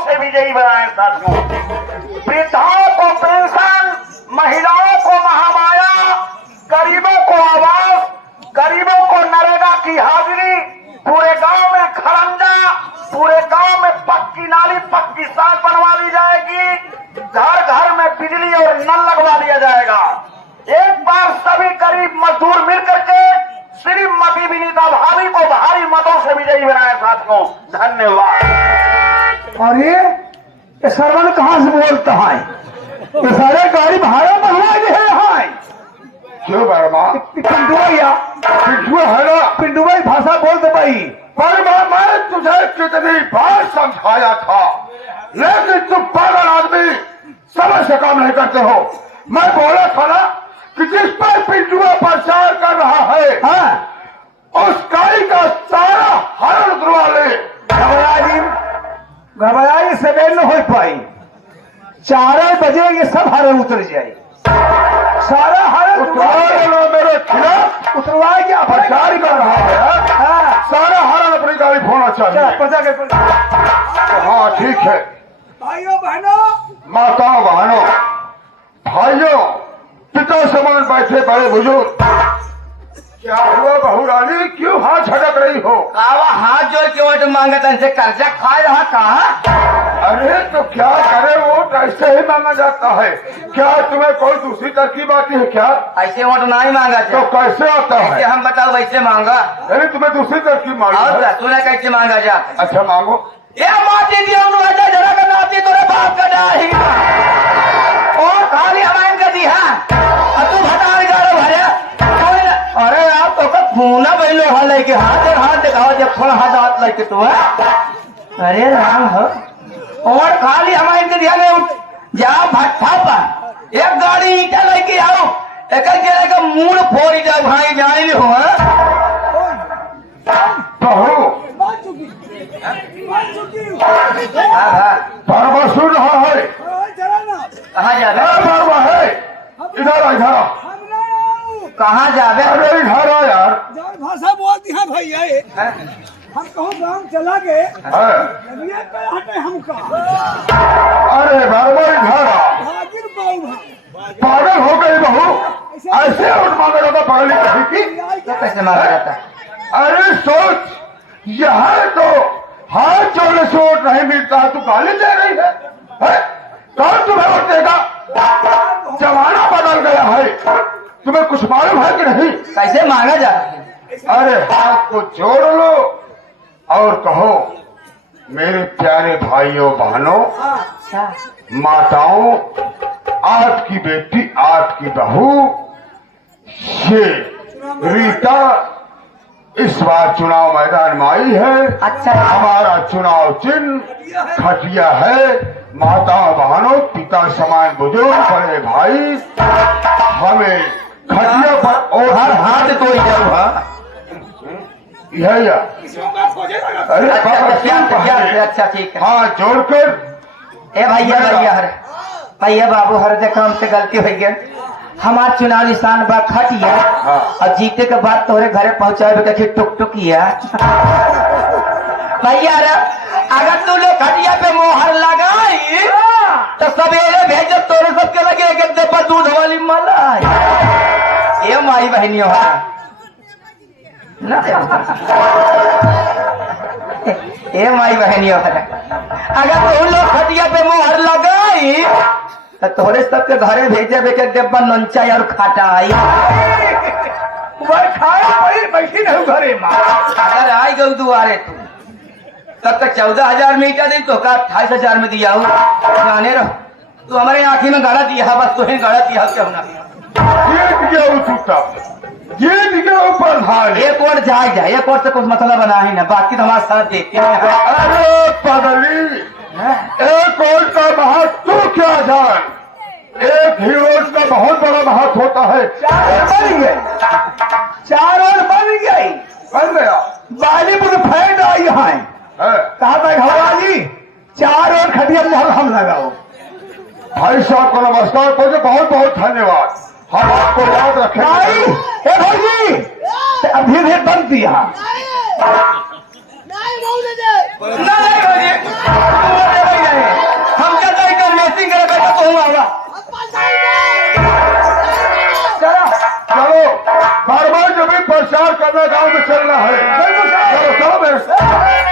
से विजयी बनाए साथियों। वृद्धाओं को पेंशन, महिलाओं को महामाया, गरीबों को आवास, गरीबों को नरेगा की हाजिरी, पूरे गांव में खरंजा, पूरे गांव में पक्की नाली पक्की सड़क बनवा दी जाएगी, घर घर में बिजली और नल लगवा दिया जाएगा। एक बार सभी गरीब मजदूर मिलकर के श्रीमती विनीता भाभी को भारी मतों से विजयी बनाए साथियों। धन्यवाद। और ये सरवन कहाँ से बोलता है? ये सारे गाड़ी भाड़ा महंगा है यहाँ। क्यों बर्मा? पिंडुआ या पिंडुआ है ना? पिंडुआ ही भाषा बोलते भाई। बर्मा, मैं तुझे कितनी बार समझाया था, लेकिन तुम पागल आदमी समझ से काम नहीं करते हो। मैं बोला था ना कि जिस पर पिंडुआ प्रचार कर रहा है, हाँ, उस गाड़ी का सारा हरण उतरवा ले। घबराई सवेर न हो पाई, 4 बजे ये सब हरण उतर जाए। सारा हरण मेरे खिलाफ उतरवा के प्रचार कर रहा है। हाँ, सारा हरण अपनी गाड़ी होना चाहिए। प्रजा के हाँ ठीक है। भाइयों बहनों, माताओं बहनों, भाइयों, पिता समान बैठे बड़े बुजुर्ग, क्या हुआ बहू रानी? क्यों हाथ झटक रही हो? कावा हाथ जोड़ के वोट मांगा तुमसे कर्जा खा रहा कहा? अरे तो क्या करे, वोट ऐसे ही मांगा जाता है। क्या तुम्हें कोई दूसरी तरकीब आती है क्या? ऐसे वोट नहीं मांगा तो कैसे आता है? हम बताओ वैसे मांगा। अरे तुम्हें दूसरी तरकीब मांगी है? तूने कैसे मांगा जाता? अच्छा मांगो। ये माटी दिया जरा का नाती तोरे बाप का डाही और खाली हमारे का दिया तू भटा गाड़ो भरे। अरे आप तो खूना बैलो हाल लेके हाथ दिखाओ जब थोड़ा हाथ लेके तू है। अरे राम हो और खाली हमारे के दिया जाओ भट्ठा पर एक गाड़ी ईटा लेके आओ, एक का मूड फोड़ जाओ भाई जाए नहीं हो। बहू बारबा सुन रहा है? कहाँ जावे? बारबा है, इधर आ, इधर आ। कहाँ जावे? अरे इधर आ यार। भाषा बोलती है भैया। हम कहूँ गाँव चला गए हटे हमका। अरे बारबा इधर आ। पागल हो गई बहू, ऐसे वोट मांगा जाता पागल कहीं की? तो कैसे मांगा जाता? अरे सोच, यहाँ तो हाथ जोड़ने से वोट नहीं मिलता, तू गाली दे रही है? कौन तुम्हें वोट देगा? जमाना बदल गया है, तुम्हें कुछ मालूम है कि नहीं? कैसे मांगा जाता? अरे हाथ को जोड़ लो और कहो, मेरे प्यारे भाइयों बहनों, माताओं, आपकी बेटी, आपकी बहू ये रीता इस बार चुनाव मैदान में आई है। अच्छा, हमारा चुनाव चिन्ह खटिया है। माताओं बहनों, पिता समान बुजुर्ग, बड़े भाई, हमें खटिया पर और हर हाथ तो यह अरे अच्छा ठीक है। हाँ जोड़कर ए भैया बाबू हर देखा हमसे गलती हो गई। हमारा चुनाव निशान बा खटिया और जीते के बाद तोरे घरे पहुंचाए के टुक टुकिया। भैया अगर तू लोग खटिया पे मोहर लगाई तो सवेरे भेज तोरे सबके लगे एक डब्बा दूध वाली मलाई। ये माई बहनियों ए माई बहनियों अगर तुम लोग खटिया पे मोहर लगाई तो तोरे सबके घरे भेजे एक डब्बा नंचा और खटाई बैठी नहीं घरे में। अगर आई गई दुआरे तू तब तक 14,000 में ईटा दी तो 28,000 में दिया हूँ। जाने रहो तू हमारे आँखी में गाड़ा दिया, बस तुम्हें गाड़ा दिया क्यों ना? जीत के ऊपर भाई एक और जाए एक और से कुछ मतलब बना ही ना, बाकी तो हमारा साथ देखते हैं। अरे पगली, एक वोट का महत्व तू क्या जान? एक ही वोट का बहुत बड़ा महत्व होता है। 4 बन गए, 4 और बन गई, बन गया। बॉलीवुड फैन आई है, कहा भाई घबराजी 4 और खटिया मोहर हम लगाओ। भाई साहब को नमस्कार, मुझे बहुत बहुत धन्यवाद। हम आपको याद रखें। भाई जी अभी भी बंद दिया। हर बार जब भी प्रचार करना गांव में चलना है। चलो चलो मेरे साथ।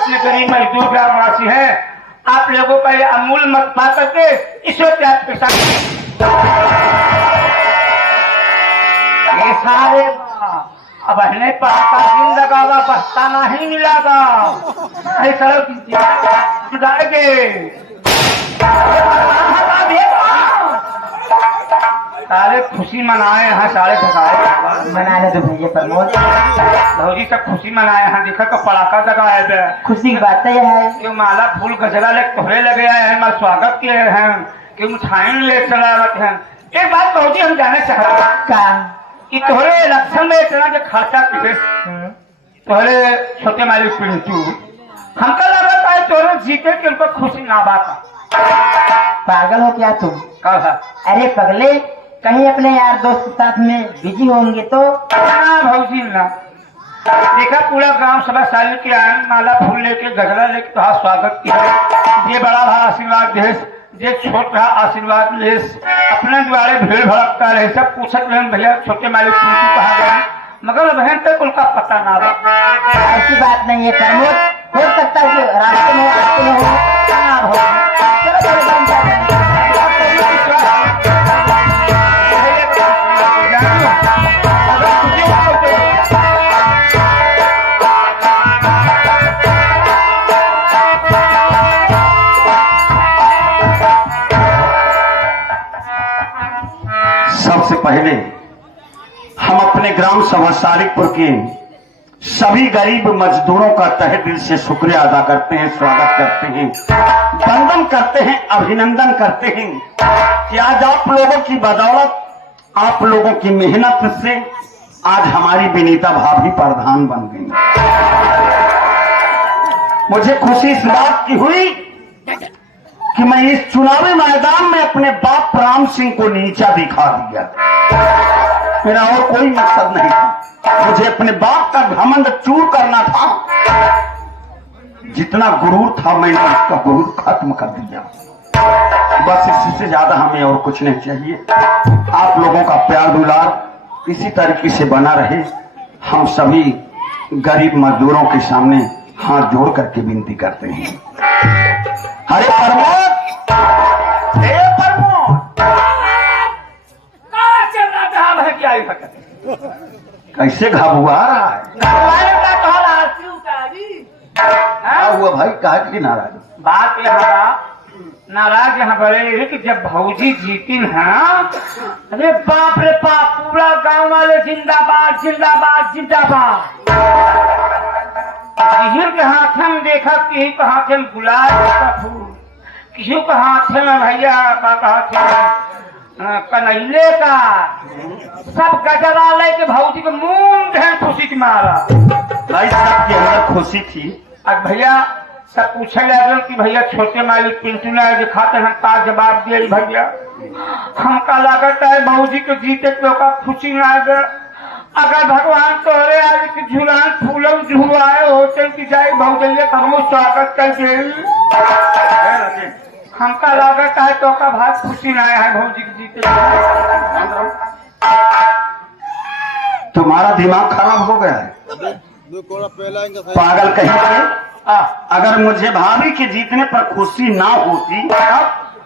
इतने गरीब मजदूर ग्रामवासी हैं, आप लोगों का ये अमूल मत पा करके इसे त्याग के साथ ये सारे अब हने पाता दिन लगावा बस्ताना ही मिलागा ऐसा जाएंगे सारे खुशी मनाए यहाँ सारे ठकाए मनाने तो भैया प्रमोद भौजी सब खुशी मनाए यहाँ देखा तो पड़ाका लगाए थे खुशी की बात तो यह है कि माला फूल गजरा ले तोहरे लगे आए हैं हमारा स्वागत किए हैं कि मिठाई ले चला हैं। एक बात भौजी हम जाने चाहते हैं का कि तोहरे इलेक्शन में इतना जो खर्चा किए तोहरे छोटे मालिक पिंटू हमका लगा है तोहरे जीते कि उनको खुशी ना बात पागल हो क्या तुम? कहा अरे पगले कहीं अपने यार दोस्त के साथ में बिजी होंगे तो ना भौजी ना देखा पूरा गांव सभा साल के आए माला फूल लेके गजरा लेके तुहार स्वागत किया ये बड़ा भाई आशीर्वाद देश ये छोट रहा आशीर्वाद लेस अपने द्वारे भीड़ भड़कता रहे सब पूछत रहे भैया छोटे मालिक कहा गए मगर बहन तक उनका पता ना रहा। ऐसी बात नहीं है प्रमोद हो सकता है कि रास्ते में हो ना हो। चलो चलो बन जाए। सबसे पहले हम अपने ग्राम सभा सारिकपुर के सभी गरीब मजदूरों का तहे दिल से शुक्रिया अदा करते हैं, स्वागत करते हैं, वंदन करते हैं, अभिनंदन करते हैं कि आज आप लोगों की बदौलत आप लोगों की मेहनत से आज हमारी विनीता भाभी प्रधान बन गई। मुझे खुशी इस बात की हुई कि मैं इस चुनावी मैदान में अपने बाप राम सिंह को नीचा दिखा दिया। मेरा और कोई मकसद नहीं था, मुझे अपने बाप का घमंड चूर करना था। जितना गुरूर था मैंने उसका गुरूर खत्म कर दिया। बस इससे ज्यादा हमें और कुछ नहीं चाहिए। आप लोगों का प्यार दुलार इसी तरीके से बना रहे। हम सभी गरीब मजदूरों के सामने हाथ जोड़ करके विनती करते हैं। अरे प्रमोद, कैसे घबुआ रहा है? क्या हुआ भाई, कहा कि नाराज? बात नाराज यहाँ बड़े कि जब भौजी जीती है अरे बाप रे बाप पूरा गांव वाले जिंदाबाद जिंदाबाद जिंदाबाद। किसी के हाथ में देखा किसी के हाथ में गुलाब का फूल, किसी के हाथ में भैया का कनैले का, सब गजरा लेके भौजी के मुंह ढेर खुशी की मारा। भाई साहब के अंदर खुशी थी। अब भैया सब पूछे लगे कि भैया छोटे मालिक पिंटू ने दिखाते हम का जवाब दिए भैया हमका लागत है भौजी के जीते तो का खुशी ना गए। अगर भगवान तोहरे आज की झूलान फूलन झुआए होटल की जाए भौजल्य करो स्वागत कर दे। हमका लागत है तो का भाग खुशी ना है भौजी के जीते। तुम्हारा दिमाग खराब हो गया है पागल कहीं के। अगर मुझे भाभी के जीतने पर खुशी ना होती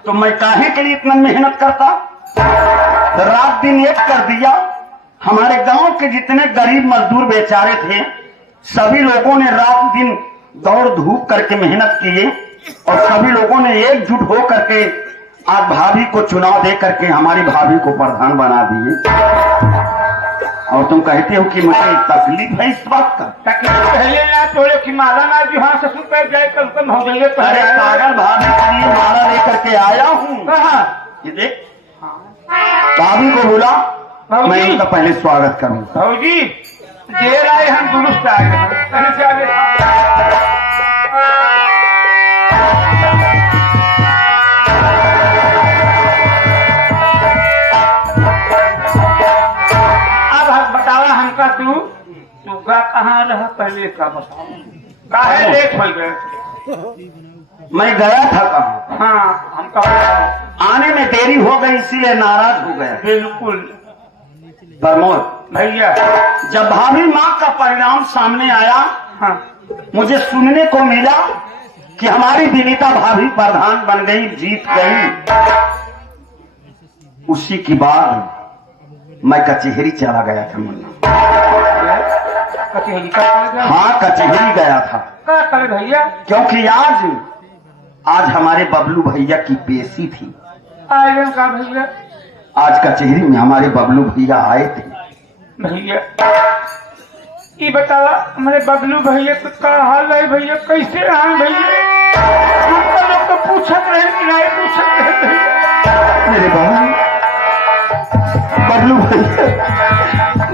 तो मैं काहे के लिए इतना मेहनत करता। रात दिन एक कर दिया। हमारे गांव के जितने गरीब मजदूर बेचारे थे सभी लोगों ने रात दिन दौड़ धूप करके मेहनत किए और सभी लोगों ने एकजुट हो करके आज भाभी को चुनाव दे करके हमारी भाभी को प्रधान बना दिए। और तुम कहते हो कि मुझे तकलीफ है इस बात का। तकलीफ पहले ना तोड़े की माला ना जी हाँ ससुर पे जाए कल को भौजल्य। अरे पागल भाभी के लिए माला लेकर के आया हूँ। कहाँ ये देख भाभी को बुला, भाभी। मैं उनका पहले स्वागत करूँ। भाजी देर आए, हम दुरुस्त आ गए, कहीं से आगे अब बतावा हमका तू का कहाँ रहा, पहले का बताओ, काहे लेट हो गए? मैं गया था कहाँ? हाँ हमका बताओ। आने में देरी हो गई इसीलिए नाराज हो गया। बिल्कुल प्रमोद, भैया। जब भाभी माँ का परिणाम सामने आया, हाँ मुझे सुनने को मिला कि हमारी विनीता भाभी प्रधान बन गई, जीत गई। उसी के बाद मैं कचहरी चला गया था मुन्ना। कचहरी का क्या हाँ, कचहरी गया था करे भैया? क्योंकि आज हमारे बबलू भैया की पेशी थी। आए का भैया? आज कचहरी में हमारे बबलू भैया आए थे। भैया ये बतावा हमारे बबलू भैया का क्या हाल है भैया, कैसे आए भैया? हमका लोग तो पूछत रहे कि नहीं पूछत रहे भैया। मेरे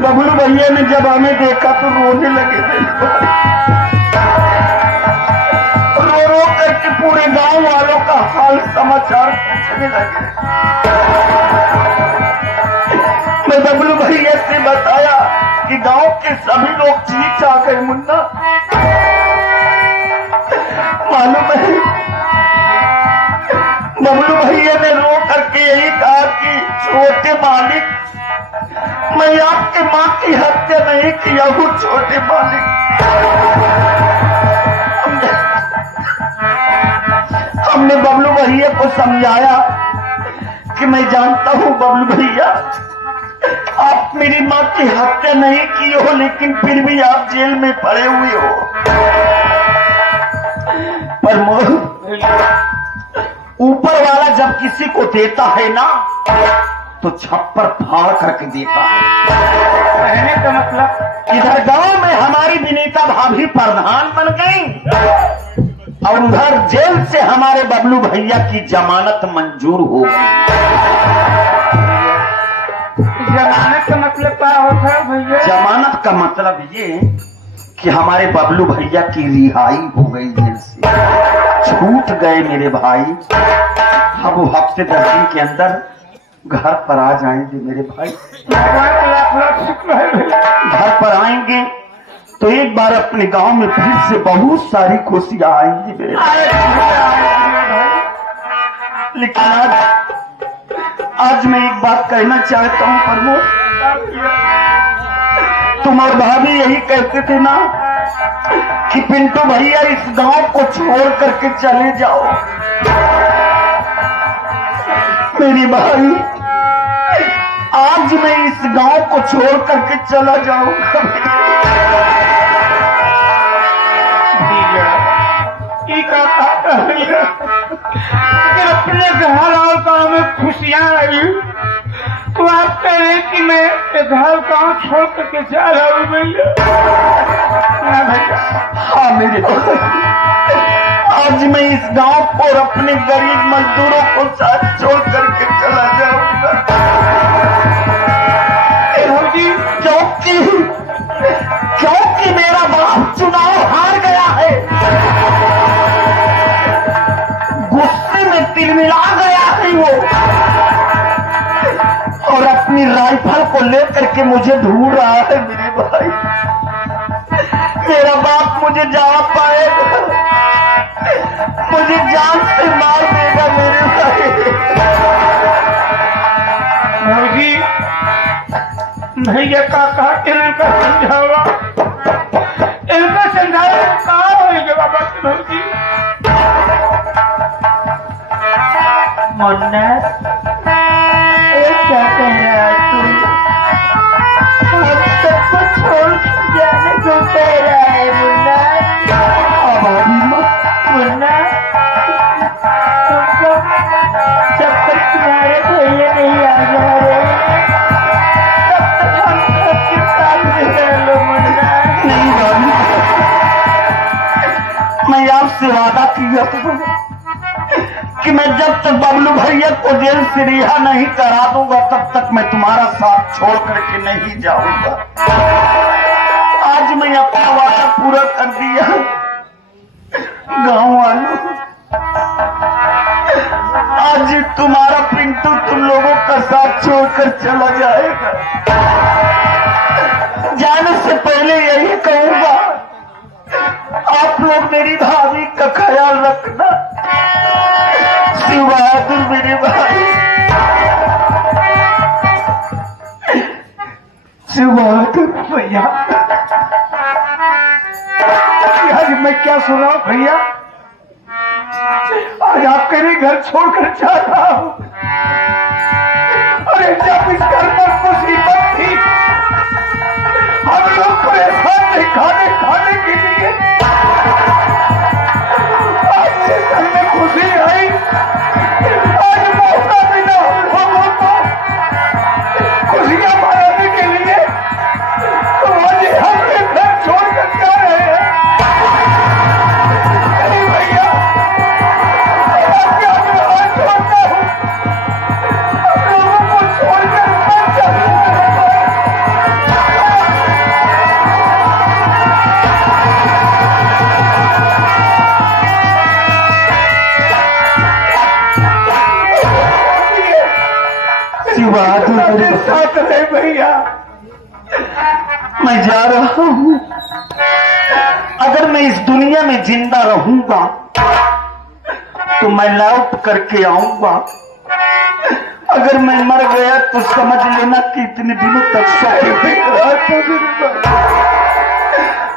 बबलू भैया ने जब हमें देखा तो रोने लगे थे। रो रो करके पूरे गांव वालों का हाल समाचार पूछने लगे। मैं बबलू भैया से बताया कि गांव के सभी लोग ठीक ठाक है मुन्ना। मालूम है, बबलू भैया ने रो करके यही कहा कि छोटे मालिक, मैं आपके माँ की हत्या नहीं किया हूँ। छोटे मालिक, हमने बबलू भैया को समझाया कि मैं जानता हूँ बबलू भैया, आप मेरी माँ की हत्या नहीं की हो, लेकिन फिर भी आप जेल में पड़े हुए हो। पर ऊपर वाला जब किसी को देता है ना, तो छप्पर फाड़ करके देता है। कहने का मतलब इधर गांव में हमारी विनीता भाभी प्रधान बन गई और उधर जेल से हमारे बबलू भैया की जमानत मंजूर हो गई। जमानत का मतलब क्या होता है भैया? जमानत का मतलब ये कि हमारे बबलू भैया की रिहाई हो गई, जेल से छूट गए मेरे भाई। अब वो हफ्ते 10 दिन के अंदर घर पर आ जाएंगे मेरे भाई। लाख लाख शुक्र है भैया। घर पर आएंगे तो एक बार अपने गांव में फिर से बहुत सारी खुशियां आएंगी मेरे भाई। लेकिन आज मैं एक बात कहना चाहता हूँ प्रमोद, तुम और भाभी यही कहते थे ना कि पिंटू भैया इस गांव को छोड़ करके चले जाओ। मेरी भाई, आज मैं इस गांव को छोड़ करके चला जाऊंगा। भैया अपने घर और गाँव में खुशियाँ आई, तो आप कह रहे कि मैं घर गाँव छोड़ करके जा रहा हूँ भैया? हाँ मेरे भाई, आज मैं इस गांव को और अपने गरीब मजदूरों को साथ छोड़ करके चला जाऊंगा। क्योंकि मेरा बाप चुनाव हार गया है, गुस्से में तिलमिला गया है वो, और अपनी राइफल को लेकर के मुझे ढूंढ रहा है मेरे भाई। मेरा बाप मुझे जा पाएगा, मुझे जान से मार देगा मेरे भाई। भौजी भैया का कहा इनका समझावा, इनका समझावा कहा होगा बाबा की भौजी? मुन्ना क्या कह रहा है तू? हम सबको छोड़ जाने को कह रहा है मुन्ना। मुन्ना तुमको जब तक तुम्हारे भैया नहीं आ जा रहे तब तक हम सबके साथ रह लो मुन्ना। नहीं भाभी, मैं आपसे वादा किया था, कि मैं जब तक बबलू भैया को जेल से रिहा नहीं करा दूंगा तब तक मैं तुम्हारा साथ छोड़ करके नहीं जाऊंगा। आज मैं अपना वादा पूरा कर दिया। गांव वालों, आज तुम्हारा पिंटू तुम लोगों का साथ छोड़कर चला जाएगा। जाने से पहले यही कहूंगा, आप लोग मेरी भाभी का ख्याल रखना। शिव बहादुर मेरे भाई, शिव बहादुर भैया, आज मैं क्या सुना भैया, आज आपके लिए घर छोड़कर जा रहा हूं। अरे जब इस घर पर मुसीबत थी, हम लोग परेशान थे खाने के लिए, आज से घर में खुशी आई। आज मौका मिला हम लोगों को खुशियां मनाने के लिए, तो आज हम घर छोड़कर जा रहे हैं। अरे भैया, क्या मैं हाथ छोड़ता हूँ, हम लोगों को छोड़कर मत जाइए। मेरे साथ रहे भैया, मैं जा रहा हूं। अगर मैं इस दुनिया में जिंदा रहूंगा तो मैं लौट करके आऊंगा। अगर मैं मर गया तो समझ लेना कि इतने दिनों तक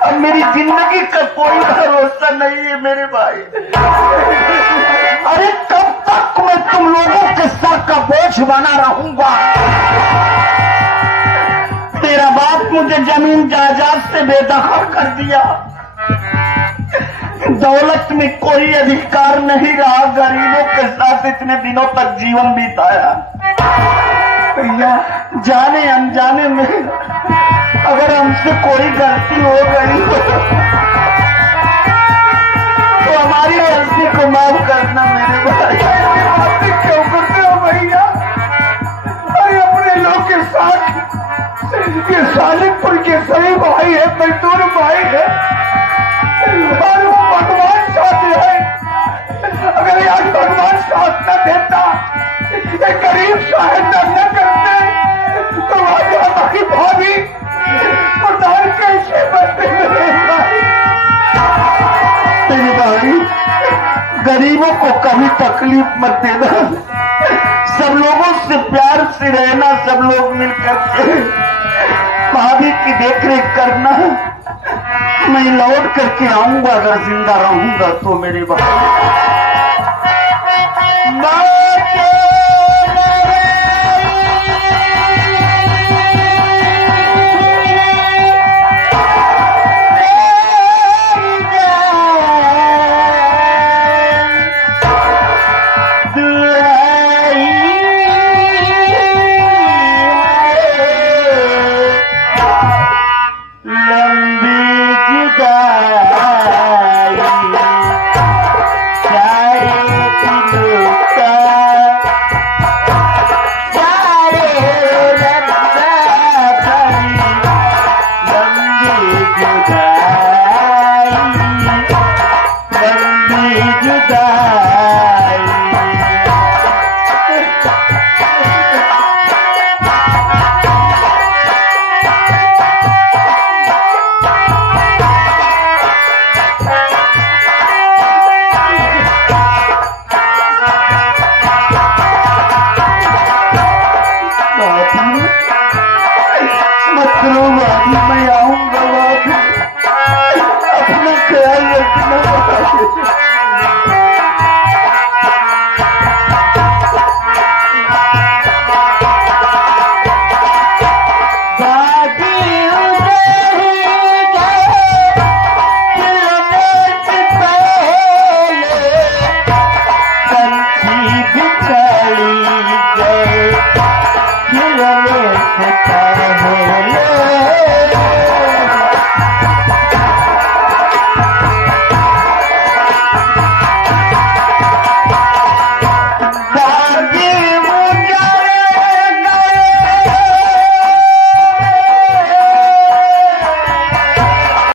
अब मेरी जिंदगी का कोई भरोसा नहीं है मेरे भाई। अरे कब तक मैं तुम लोगों के सर का बोझ बना रहूंगा। तेरा बाप मुझे जमीन जायदाद से बेदखल कर दिया, दौलत में कोई अधिकार नहीं रहा, गरीबों के साथ इतने दिनों तक जीवन बिताया। भैया, जाने अनजाने में अगर हमसे कोई गलती हो गई तो हमारी गलती को माफ करना मेरे भाई। क्यों करते हो भैया? अरे अपने लोग के साथ ये सालिकपुर के सही भाई है, मजदूर भाई है, और वो भगवान साथ है। अगर यार भगवान साथ न देता, एक गरीब सहायता न करते तो आज हमारी भाभी प्रधान कैसे बनते मेरे भाई। गरीबों को कभी तकलीफ मत देना, सब लोगों से प्यार से रहना, सब लोग मिलकर के भाभी की देखरेख करना। मैं लौट करके आऊंगा अगर जिंदा रहूंगा तो मेरे भाई।